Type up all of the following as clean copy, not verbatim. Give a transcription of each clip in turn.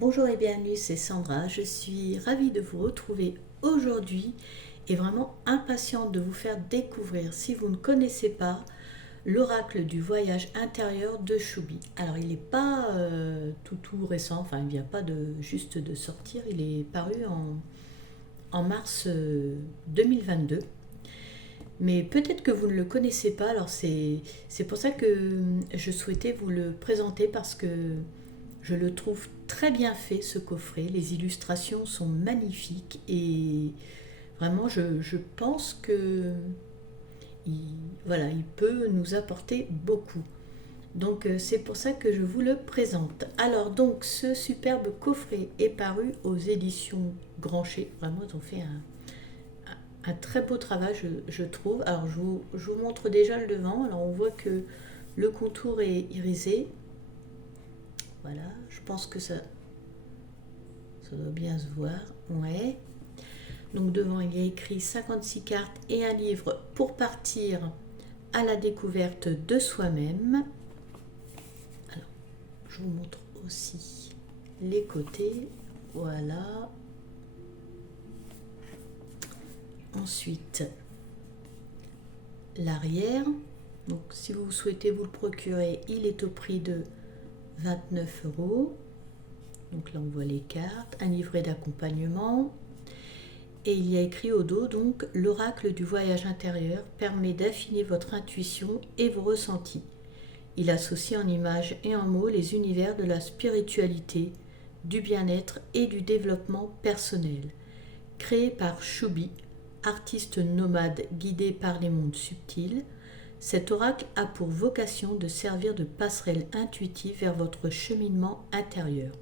Bonjour et bienvenue, c'est Sandra. Je suis ravie de vous retrouver aujourd'hui et vraiment impatiente de vous faire découvrir, si vous ne connaissez pas, l'oracle du voyage intérieur de Choubi. Alors il n'est pas tout récent, enfin il ne vient pas juste de sortir, il est paru en mars 2022. Mais peut-être que vous ne le connaissez pas, alors c'est pour ça que je souhaitais vous le présenter parce que je le trouve très bien fait ce coffret, les illustrations sont magnifiques et vraiment je pense que il peut nous apporter beaucoup. Donc c'est pour ça que je vous le présente. Alors donc ce superbe coffret est paru aux éditions Grancher. Vraiment ils ont fait un très beau travail je trouve. Alors je vous montre déjà le devant. Alors on voit que le contour est irisé. Voilà, je pense que ça doit bien se voir. Ouais. Donc devant il y a écrit 56 cartes et un livre pour partir à la découverte de soi-même. Alors, je vous montre aussi les côtés. Voilà. Ensuite, l'arrière. Donc si vous souhaitez vous le procurer, il est au prix de 29 €. Donc là on voit les cartes, un livret d'accompagnement. Et il y a écrit au dos, donc, l'oracle du voyage intérieur permet d'affiner votre intuition et vos ressentis. Il associe en images et en mots les univers de la spiritualité, du bien-être et du développement personnel. Créé par Choubi, artiste nomade guidé par les mondes subtils, cet oracle a pour vocation de servir de passerelle intuitive vers votre cheminement intérieur.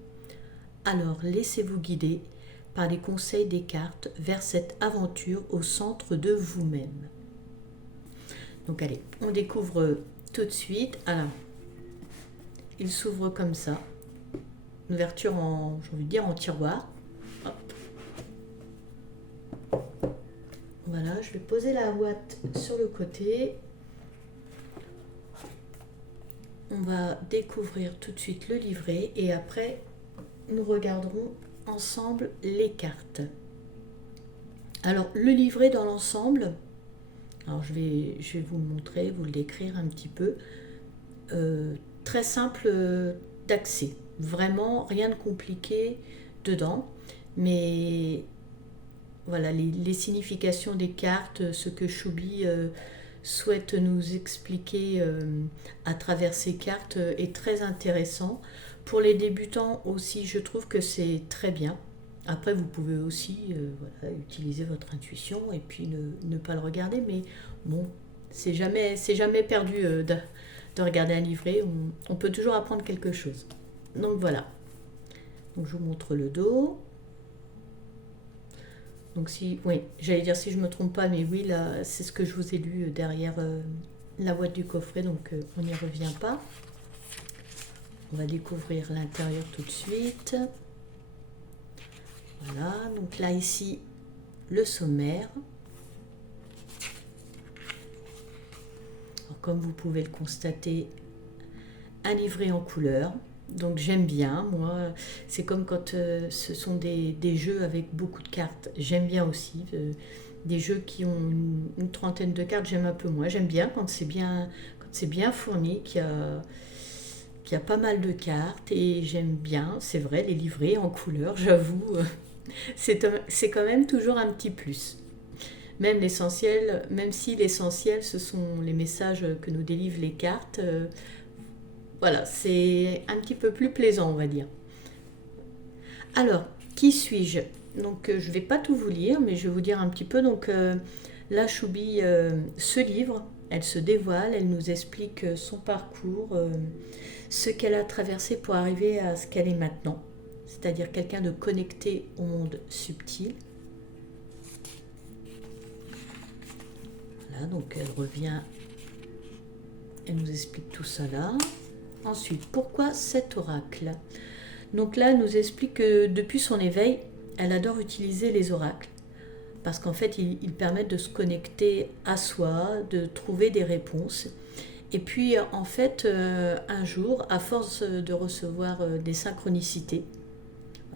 Alors laissez-vous guider par les conseils des cartes vers cette aventure au centre de vous-même. Donc allez, on découvre tout de suite. Alors, il s'ouvre comme ça. Une ouverture j'ai envie de dire en tiroir. Hop. Voilà, je vais poser la boîte sur le côté. On va découvrir tout de suite le livret et après, nous regarderons ensemble les cartes. Alors le livret dans l'ensemble, alors je vais vous le montrer, vous le décrire un petit peu. Très simple d'accès, vraiment rien de compliqué dedans, mais voilà les significations des cartes, ce que Choubi souhaite nous expliquer à travers ces cartes est très intéressant. Pour les débutants aussi, je trouve que c'est très bien. Après, vous pouvez aussi utiliser votre intuition et puis ne pas le regarder. Mais bon, c'est jamais perdu de regarder un livret. On peut toujours apprendre quelque chose. Donc voilà. Donc je vous montre le dos. Donc j'allais dire si je ne me trompe pas, mais oui, là, c'est ce que je vous ai lu derrière la boîte du coffret. Donc on n'y revient pas. On va découvrir l'intérieur tout de suite. Voilà, donc là ici, le sommaire. Alors, comme vous pouvez le constater, un livret en couleur. Donc j'aime bien, moi, c'est comme quand ce sont des jeux avec beaucoup de cartes. J'aime bien aussi. Des jeux qui ont une trentaine de cartes, j'aime un peu moins. J'aime bien quand c'est bien fourni, qu'il y a pas mal de cartes et j'aime bien, c'est vrai, les livrets en couleur, j'avoue, c'est quand même toujours un petit plus. Même si l'essentiel, ce sont les messages que nous délivrent les cartes, voilà, c'est un petit peu plus plaisant, on va dire. Alors, qui suis-je? Donc, je ne vais pas tout vous lire, mais je vais vous dire un petit peu. Donc, là, Choubi se livre, elle se dévoile, elle nous explique son parcours, ce qu'elle a traversé pour arriver à ce qu'elle est maintenant, c'est-à-dire quelqu'un de connecté au monde subtil. Voilà, donc elle revient, elle nous explique tout ça là. Ensuite, pourquoi cet oracle? Donc là, elle nous explique que depuis son éveil, elle adore utiliser les oracles, parce qu'en fait, ils permettent de se connecter à soi, de trouver des réponses. Et puis, en fait, un jour, à force de recevoir des synchronicités,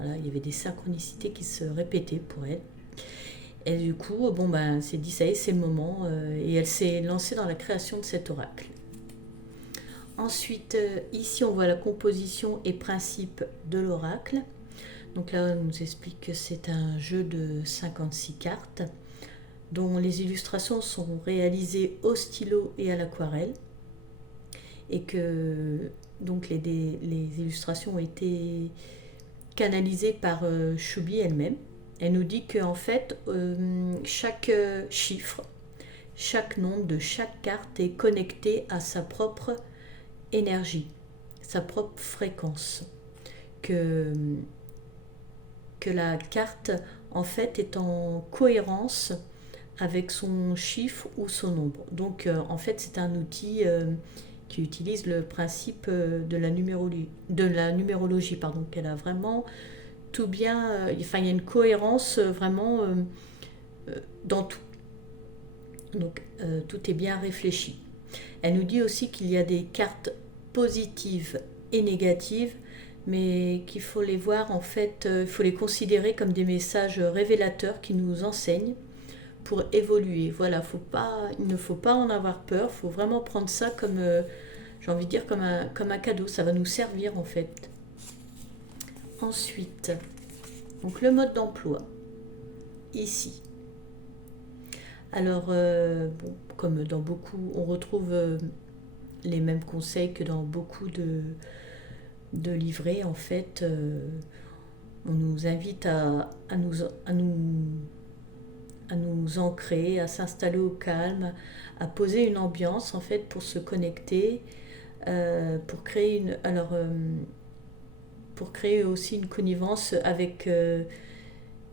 Voilà, il y avait des synchronicités qui se répétaient pour elle. Et du coup, bon, ben, elle s'est dit, ça y est, c'est le moment. Et elle s'est lancée dans la création de cet oracle. Ensuite, ici, on voit la composition et principe de l'oracle. Donc là, on nous explique que c'est un jeu de 56 cartes, dont les illustrations sont réalisées au stylo et à l'aquarelle. Et que donc les illustrations ont été canalisées par Choubi elle-même. Elle nous dit qu'en fait, chaque chiffre, chaque nombre de chaque carte est connecté à sa propre énergie, sa propre fréquence. Que la carte, en fait, est en cohérence avec son chiffre ou son nombre. Donc, en fait, c'est un outil qui utilise le principe de la numérologie, pardon, qu'elle a vraiment tout bien, enfin il y a une cohérence vraiment dans tout. Donc tout est bien réfléchi. Elle nous dit aussi qu'il y a des cartes positives et négatives, mais qu'il faut les voir en fait, il faut les considérer comme des messages révélateurs qui nous enseignent pour évoluer. Voilà, il ne faut pas en avoir peur, il faut vraiment prendre ça comme, j'ai envie de dire, comme un cadeau, ça va nous servir en fait. Ensuite, donc le mode d'emploi, ici. Alors, bon, comme dans beaucoup, on retrouve les mêmes conseils que dans beaucoup de livrets, en fait. On nous invite à nous ancrer, à s'installer au calme, à poser une ambiance, en fait, pour se connecter, pour créer pour créer aussi une connivence avec...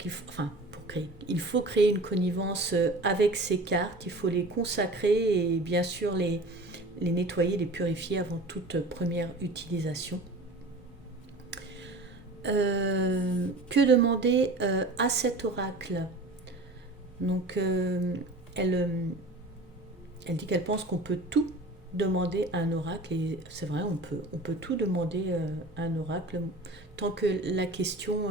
il faut créer une connivence avec ces cartes, il faut les consacrer et bien sûr les nettoyer, les purifier avant toute première utilisation. Que demander à cet oracle? Donc elle dit qu'elle pense qu'on peut tout demander à un oracle, et c'est vrai, on peut tout demander à un oracle tant que la question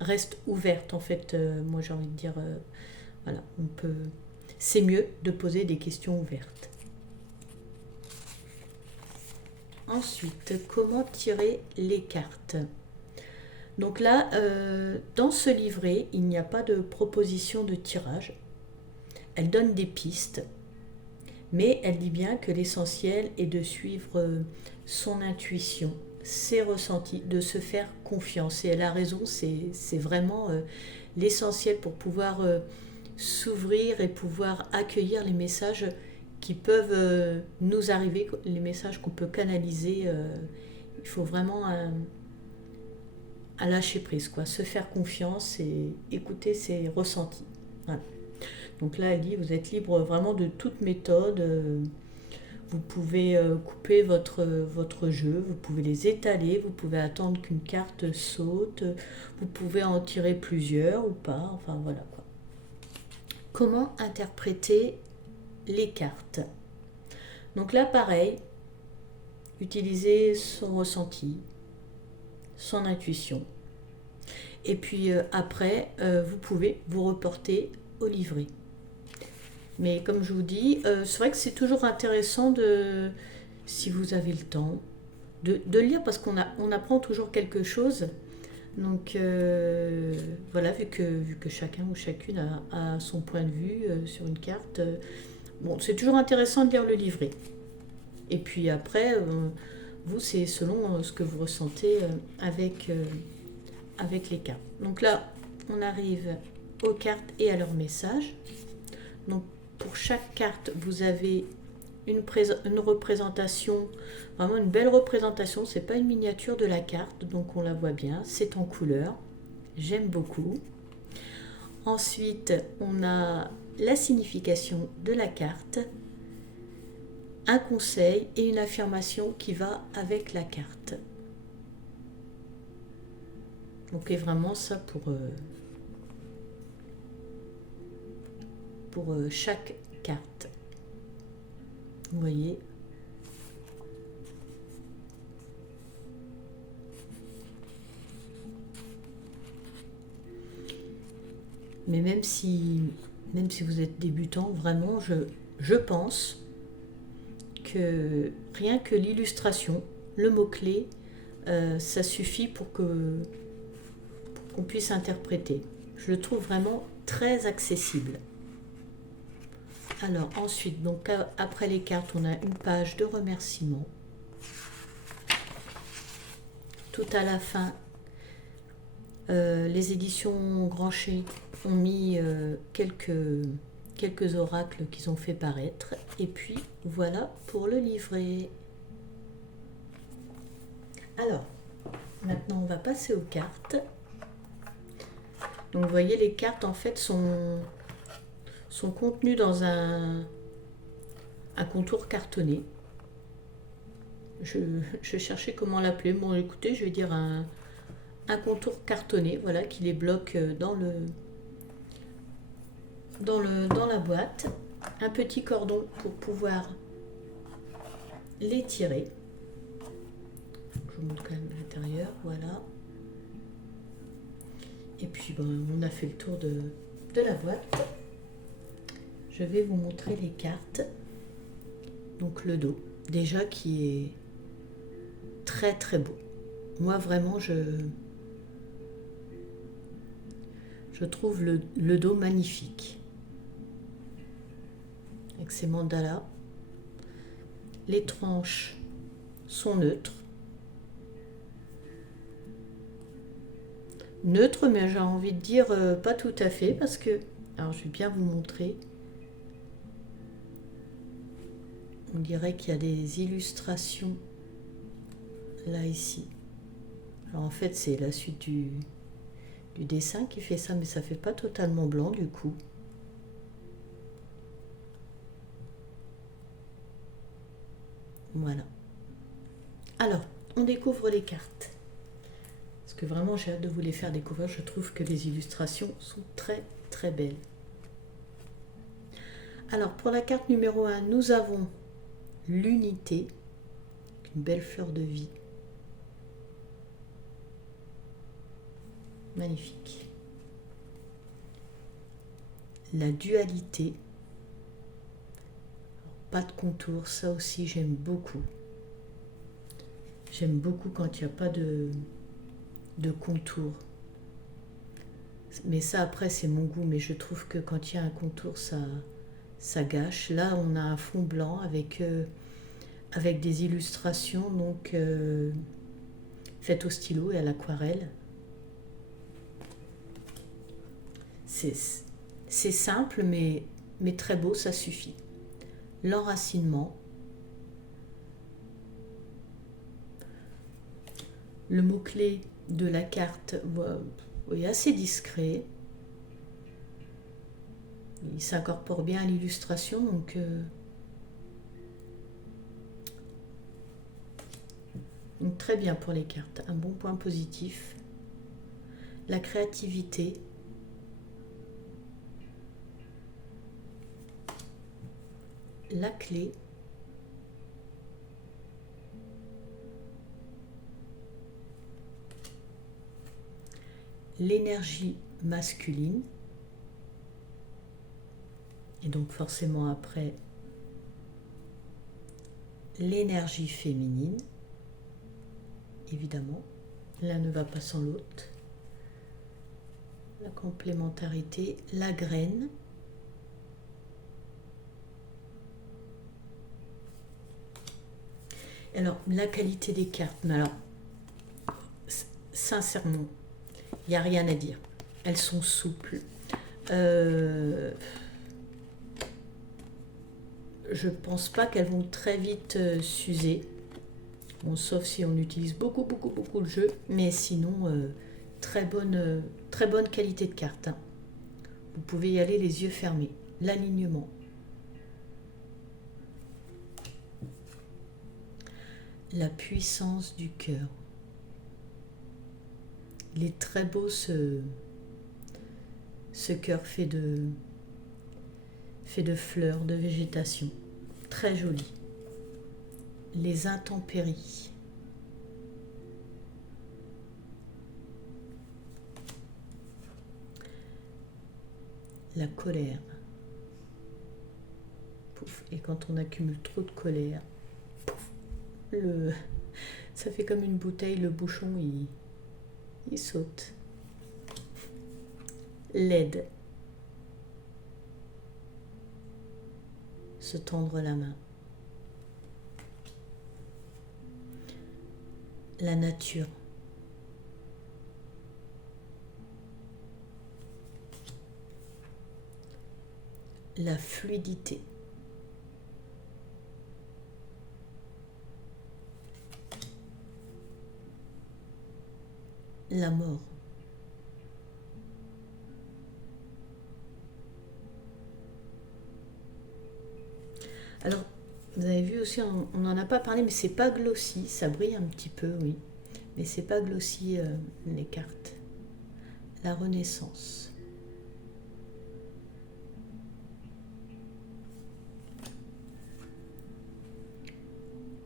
reste ouverte en fait. Moi j'ai envie de dire voilà, c'est mieux de poser des questions ouvertes. Ensuite, comment tirer les cartes? Donc là, dans ce livret, il n'y a pas de proposition de tirage. Elle donne des pistes, mais elle dit bien que l'essentiel est de suivre son intuition, ses ressentis, de se faire confiance. Et elle a raison, c'est vraiment l'essentiel pour pouvoir s'ouvrir et pouvoir accueillir les messages qui peuvent nous arriver, les messages qu'on peut canaliser. Il faut vraiment à lâcher prise, quoi, se faire confiance et écouter ses ressentis. Voilà. Donc là, elle dit, vous êtes libre vraiment de toute méthode. Vous pouvez couper votre jeu, vous pouvez les étaler, vous pouvez attendre qu'une carte saute, vous pouvez en tirer plusieurs ou pas, enfin voilà quoi. Comment interpréter les cartes? Donc là, pareil, utiliser son ressenti, son intuition. Et puis après, vous pouvez vous reporter au livret. Mais comme je vous dis, c'est vrai que c'est toujours intéressant si vous avez le temps, de lire parce qu'on apprend toujours quelque chose. Donc voilà, vu que chacun ou chacune a son point de vue sur une carte, bon, c'est toujours intéressant de lire le livret. Et puis après, vous, c'est selon ce que vous ressentez avec les cartes. Donc là, on arrive aux cartes et à leurs messages. Donc pour chaque carte, vous avez une représentation, vraiment une belle représentation. C'est pas une miniature de la carte, donc on la voit bien. C'est en couleur. J'aime beaucoup. Ensuite, on a la signification de la carte, un conseil et une affirmation qui va avec la carte. Donc et vraiment ça pour chaque carte. Vous voyez. Mais même si vous êtes débutant, vraiment, je pense que rien que l'illustration, le mot-clé, ça suffit pour qu'on puisse interpréter. Je le trouve vraiment très accessible. Alors ensuite, donc après les cartes, on a une page de remerciements. Tout à la fin, les éditions Grancher ont mis quelques oracles qu'ils ont fait paraître. Et puis voilà pour le livret. Alors, maintenant on va passer aux cartes. Donc vous voyez, les cartes en fait sont contenues dans un contour cartonné. Je cherchais comment l'appeler. Bon, écoutez, je vais dire un contour cartonné, voilà, qui les bloque dans la boîte. Un petit cordon pour pouvoir les tirer. Je vous montre quand même l'intérieur, voilà. Et puis on a fait le tour de la boîte. Je vais vous montrer les cartes. Donc le dos, déjà qui est très très beau. Moi vraiment je trouve le dos magnifique. Avec ces mandalas. Les tranches sont neutres. Neutre, mais j'ai envie de dire pas tout à fait, parce que, alors je vais bien vous montrer, on dirait qu'il y a des illustrations là, ici. Alors en fait c'est la suite du dessin qui fait ça, mais ça fait pas totalement blanc du coup. Voilà. Alors, on découvre les cartes. Parce que vraiment, j'ai hâte de vous les faire découvrir. Je trouve que les illustrations sont très, très belles. Alors, pour la carte numéro 1, nous avons l'unité. Une belle fleur de vie. Magnifique. La dualité. Pas de contour, ça aussi j'aime beaucoup. J'aime beaucoup quand il n'y a pas de contour. Mais ça après c'est mon goût, mais je trouve que quand il y a un contour ça gâche. Là on a un fond blanc avec des illustrations donc faites au stylo et à l'aquarelle. C'est simple mais très beau, ça suffit. L'enracinement. Le mot-clé de la carte est assez discret. Il s'incorpore bien à l'illustration, donc très bien pour les cartes. Un bon point positif. La créativité. La clé. L'énergie masculine. Et donc forcément après, l'énergie féminine. Évidemment, l'un ne va pas sans l'autre. La complémentarité, la graine. Alors, la qualité des cartes, mais alors, sincèrement, il n'y a rien à dire. Elles sont souples. Je pense pas qu'elles vont très vite s'user. Bon, sauf si on utilise beaucoup le jeu. Mais sinon, très bonne qualité de carte. Hein. Vous pouvez y aller les yeux fermés. L'alignement. La puissance du cœur. Il est très beau ce cœur fait de fleurs, de végétation. Très joli. Les intempéries. la colère. Pouf. Et quand on accumule trop de colère, pouf, ça fait comme une bouteille, le bouchon il saute. L'aide. Se tendre la main. La nature. La fluidité. La mort. Alors, vous avez vu aussi, on n'en a pas parlé, mais c'est pas glossy, ça brille un petit peu, oui. Mais c'est pas glossy les cartes. La Renaissance.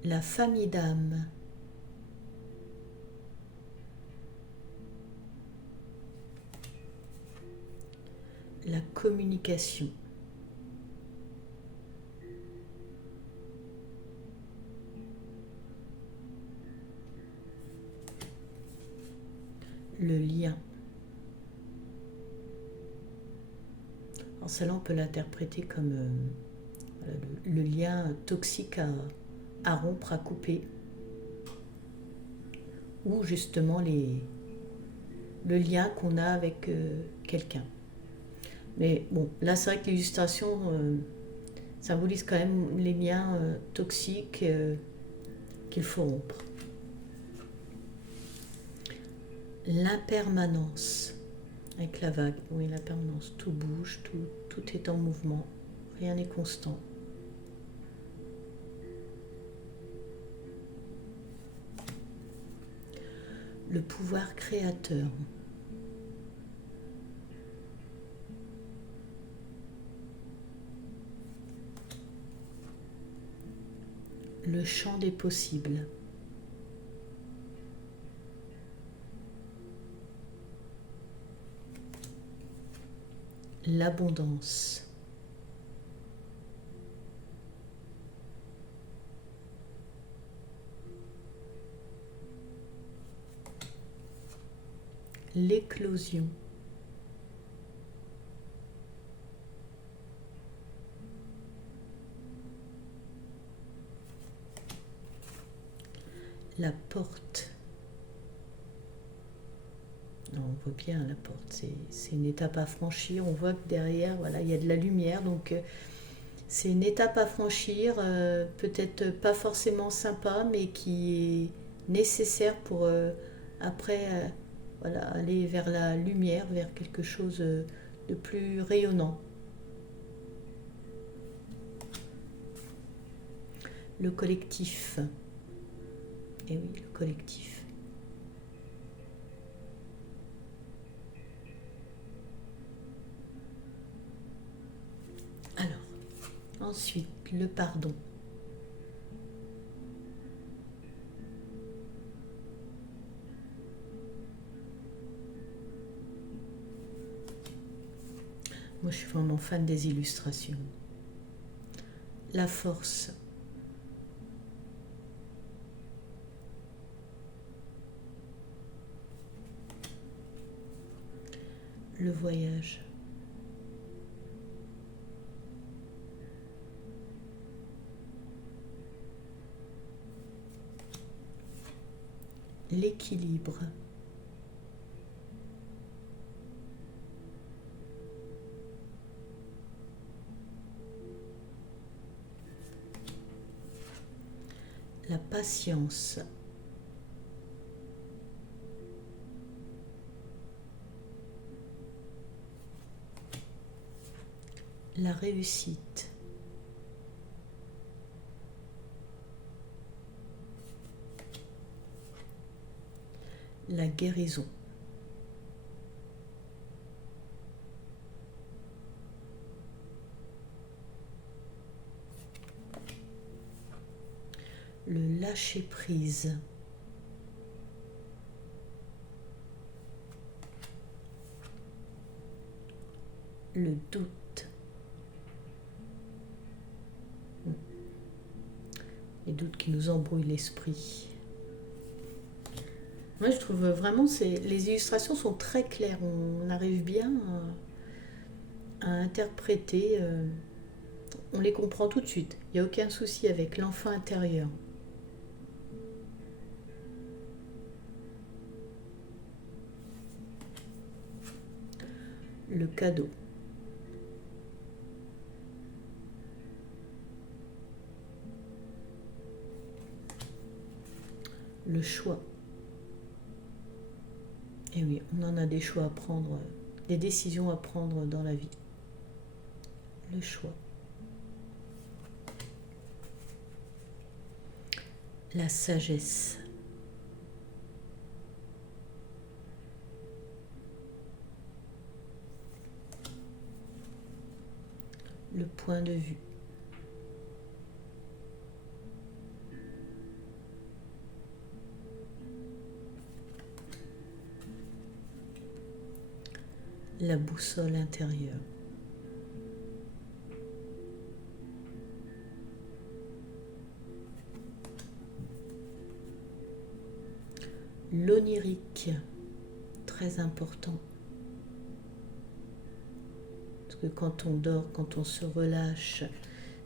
La famille d'âme. La communication. Le lien. Alors celle-là, on peut l'interpréter comme le lien toxique à rompre, à couper. Ou justement le lien qu'on a avec quelqu'un. Mais bon, là c'est vrai que l'illustration symbolise quand même les liens toxiques qu'il faut rompre. L'impermanence avec la vague. Oui, l'impermanence, tout bouge, tout est en mouvement, rien n'est constant. Le pouvoir créateur. Le champ des possibles. L'abondance. L'éclosion. La porte. On voit bien la porte, c'est une étape à franchir. On voit que derrière, voilà, il y a de la lumière, donc c'est une étape à franchir, peut-être pas forcément sympa, mais qui est nécessaire pour après voilà, aller vers la lumière, vers quelque chose de plus rayonnant. Le collectif. Et oui, le collectif. Alors, ensuite, le pardon. Moi, je suis vraiment fan des illustrations. La force. Le voyage. L'équilibre. La patience. La réussite. La guérison. Le lâcher-prise. le doute. Les doutes qui nous embrouillent l'esprit. Moi, je trouve vraiment les illustrations sont très claires. On arrive bien à interpréter. On les comprend tout de suite. Il n'y a aucun souci avec l'enfant intérieur. Le cadeau. Le choix. Et oui, on en a des choix à prendre, des décisions à prendre dans la vie. Le choix. La sagesse. Le point de vue. La boussole intérieure. L'onirique, très important. Parce que quand on dort, quand on se relâche,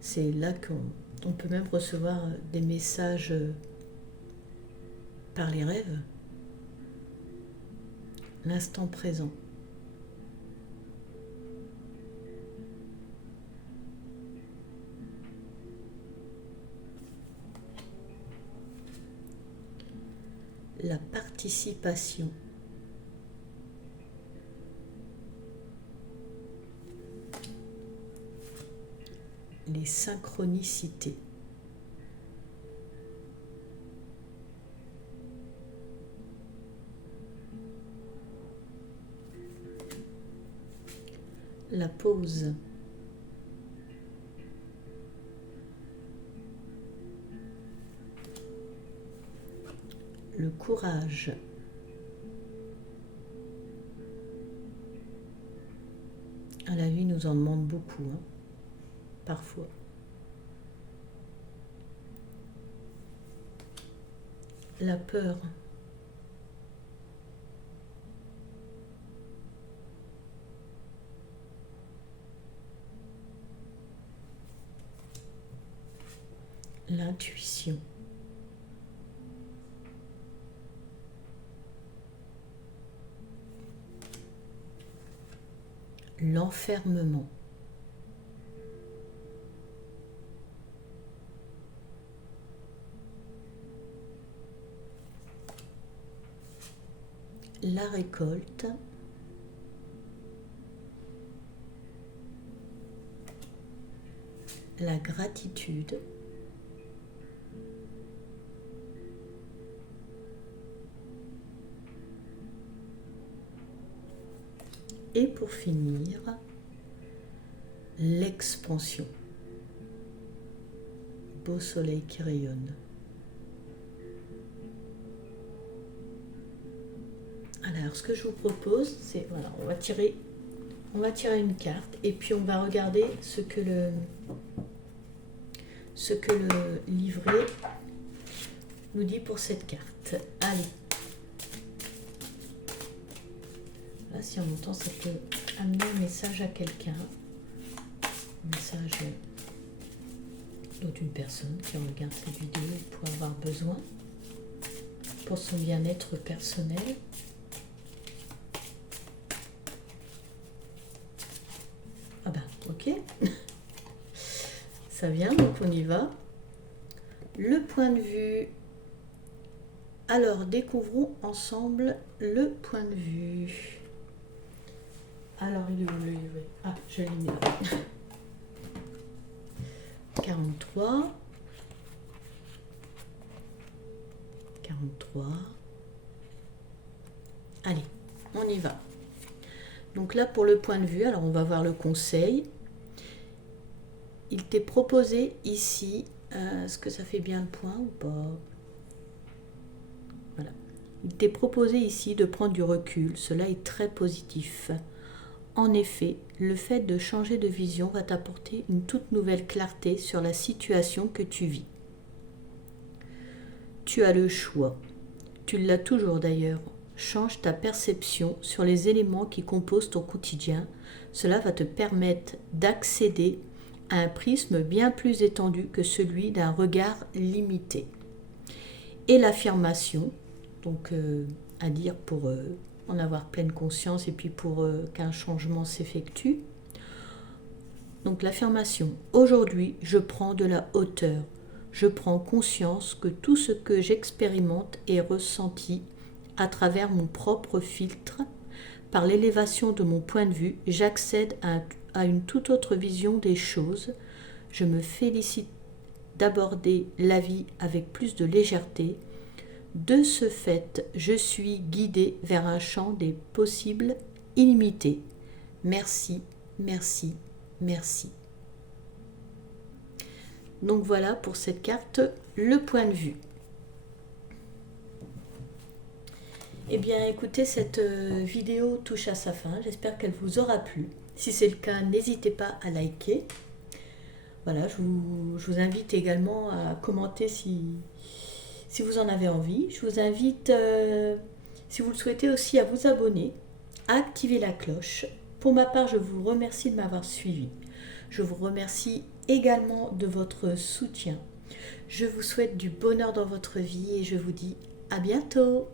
c'est là qu'on peut même recevoir des messages par les rêves. L'instant présent. La participation. Les synchronicités. La pause. Le courage. La vie nous en demande beaucoup, hein, parfois. La peur. L'intuition. L'enfermement. La récolte. La gratitude. Et pour finir, l'expansion. Beau soleil qui rayonne. Alors, ce que je vous propose, c'est, voilà, on va tirer une carte et puis on va regarder ce que le livret nous dit pour cette carte. Allez. Là, si en même temps, ça peut amener un message à quelqu'un. Un message d'une personne qui regarde cette vidéo et pourrait avoir besoin pour son bien-être personnel. Ah ben, ok. Ça vient, donc on y va. Le point de vue. Alors, découvrons ensemble le point de vue. Alors, il est où le livret? Ah, je l'ai mis là. 43. 43. Allez, on y va. Donc là, pour le point de vue, alors on va voir le conseil. Il t'est proposé ici, est-ce que ça fait bien le point ou pas? Voilà. Il t'est proposé ici de prendre du recul. Cela est très positif. En effet, le fait de changer de vision va t'apporter une toute nouvelle clarté sur la situation que tu vis. Tu as le choix. Tu l'as toujours d'ailleurs. Change ta perception sur les éléments qui composent ton quotidien. Cela va te permettre d'accéder à un prisme bien plus étendu que celui d'un regard limité. Et l'affirmation, donc à dire pour en avoir pleine conscience et puis pour qu'un changement s'effectue. Donc l'affirmation, aujourd'hui je prends de la hauteur. Je prends conscience que tout ce que j'expérimente est ressenti à travers mon propre filtre. Par l'élévation de mon point de vue, j'accède à une toute autre vision des choses. Je me félicite d'aborder la vie avec plus de légèreté. De ce fait, je suis guidée vers un champ des possibles illimité. Merci, merci, merci. Donc voilà pour cette carte, le point de vue. Eh bien écoutez, cette vidéo touche à sa fin, j'espère qu'elle vous aura plu. Si c'est le cas, n'hésitez pas à liker. Voilà, je vous invite également à commenter si vous en avez envie. Je vous invite, si vous le souhaitez aussi, à vous abonner, à activer la cloche. Pour ma part, je vous remercie de m'avoir suivi. Je vous remercie également de votre soutien. Je vous souhaite du bonheur dans votre vie et je vous dis à bientôt.